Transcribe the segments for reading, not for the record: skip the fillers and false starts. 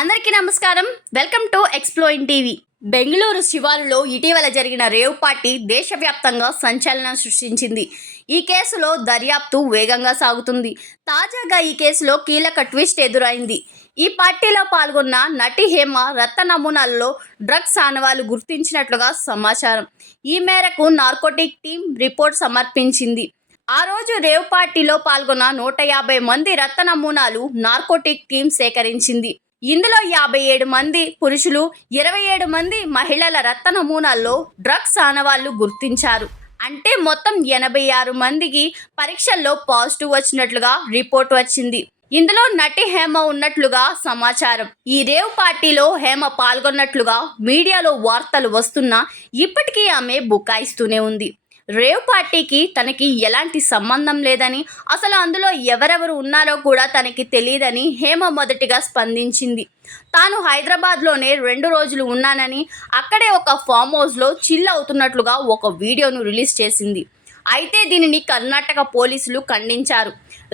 అందరికీ నమస్కారం. Welcome to explain TV. Bengaluru శివారులో ఇటీవల జరిగిన రేవ్ పార్టీ దేశవ్యాప్తంగా సంచలనం సృష్టించింది. ఈ కేసులో దర్యాప్తు వేగంగా సాగుతుంది. తాజాగా ఈ కేసులో కీలక ట్విస్ట్ ఎదురైంది. ఈ పార్టీలో పాల్గొన్న నటి హేమ రక్త నమూనాల్లో డ్రగ్స్ ఆనవాళ్లు గుర్తించినట్లుగా సమాచారం. ఈ మేరకు నార్కోటిక్ టీం రిపోర్ట్ సమర్పించింది. ఆ రోజు రేవ్ పార్టీలో పాల్గొన్న 150 మంది రక్త నమూనాలు నార్కోటిక్ టీం సేకరించింది. ఇందులో 57 మంది పురుషులు, 27 మంది మహిళల రక్త నమూనాల్లో డ్రగ్స్ ఆనవాళ్లు గుర్తించారు. అంటే మొత్తం 86 మందికి పరీక్షల్లో పాజిటివ్ వచ్చినట్లుగా రిపోర్ట్ వచ్చింది. ఇందులో నటి హేమ ఉన్నట్లుగా సమాచారం. ఈ రేవ్ పార్టీలో హేమ పాల్గొన్నట్లుగా మీడియాలో వార్తలు వస్తున్నా ఇప్పటికీ ఆమె బుకాయిస్తూనే ఉంది. రేవ్ పార్టీకి తనకి ఎలాంటి సంబంధం లేదని, అసలు అందులో ఎవరెవరు ఉన్నారో కూడా తనకి తెలియదని హేమ మొదటిగా స్పందించింది. తాను హైదరాబాద్లోనే 2 రోజులు ఉన్నానని, అక్కడే ఒక ఫామ్ హౌస్లో చిల్ అవుతున్నట్లుగా ఒక వీడియోను రిలీజ్ చేసింది. అయితే దీనిని కర్ణాటక పోలీసులు ఖండించారు.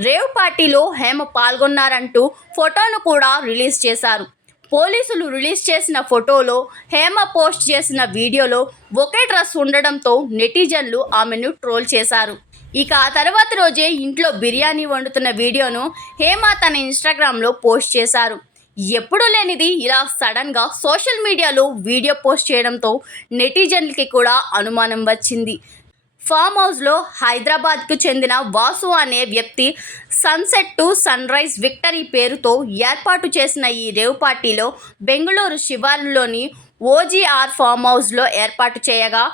రేవ్ పార్టీలో హేమ పాల్గొన్నారంటూ ఫోటోను కూడా రిలీజ్ చేశారు. పోలీసులు రిలీజ్ చేసిన ఫోటోలో, హేమ పోస్ట్ చేసిన వీడియోలో ఒకే డ్రెస్ ఉండడంతో నెటిజన్లు ఆమెను ట్రోల్ చేశారు. ఇక ఆ తర్వాత రోజే ఇంట్లో బిర్యానీ వండుతున్న వీడియోను హేమ తన ఇన్స్టాగ్రామ్లో పోస్ట్ చేశారు. ఎప్పుడూ లేనిది ఇలా సడన్గా సోషల్ మీడియాలో వీడియో పోస్ట్ చేయడంతో నెటిజన్లకి కూడా అనుమానం వచ్చింది. ఫామ్ హౌస్లో హైదరాబాద్కు చెందిన వాసు అనే వ్యక్తి sunset to sunrise victory పేరుతో ఏర్పాటు చేసిన ఈ రేవ్ పార్టీలో బెంగళూరు శివారులోని ఓజీఆర్ ఫామ్ హౌస్లో ఏర్పాటు చేయగా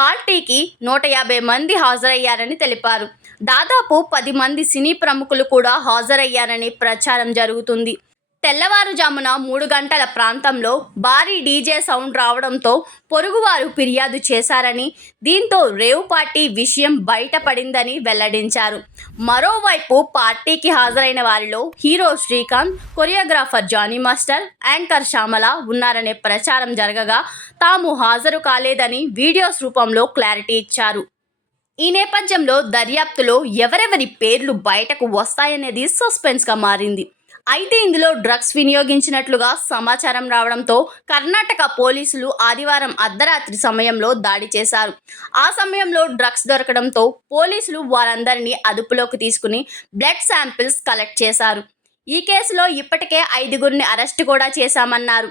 పార్టీకి 150 మంది హాజరయ్యారని తెలిపారు. దాదాపు 10 మంది సినీ ప్రముఖులు కూడా హాజరయ్యారని ప్రచారం జరుగుతుంది. తెల్లవారుజామున 3 గంటల ప్రాంతంలో భారీ డీజే సౌండ్ రావడంతో పొరుగువారు ఫిర్యాదు చేశారని, దీంతో రేవ్ పార్టీ విషయం బయటపడిందని వెల్లడించారు. మరోవైపు పార్టీకి హాజరైన వారిలో hero Srikanth, choreographer Jani master, anchor Shyamala ఉన్నారనే ప్రచారం జరగగా తాము హాజరు కాలేదని వీడియోస్ రూపంలో క్లారిటీ ఇచ్చారు. ఈ నేపథ్యంలో దర్యాప్తులో ఎవరెవరి పేర్లు బయటకు వస్తాయనేది సస్పెన్స్గా మారింది. అయితే ఇందులో డ్రగ్స్ వినియోగించినట్లుగా సమాచారం రావడంతో కర్ణాటక పోలీసులు ఆదివారం అర్ధరాత్రి సమయంలో దాడి చేశారు. ఆ సమయంలో డ్రగ్స్ దొరకడంతో పోలీసులు వారందరినీ అదుపులోకి తీసుకుని బ్లడ్ శాంపిల్స్ కలెక్ట్ చేశారు. ఈ కేసులో ఇప్పటికే 5గురిని అరెస్ట్ కూడా చేశామన్నారు.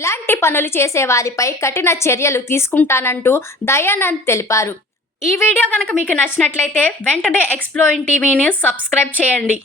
ఇలాంటి పనులు చేసే వారిపై కఠిన చర్యలు తీసుకుంటానంటూ దయానంద్ తెలిపారు. ఈ వీడియో కనుక మీకు నచ్చినట్లయితే వెంటనే ఎక్స్ప్లోయిన్ టీవీని సబ్స్క్రైబ్ చేయండి.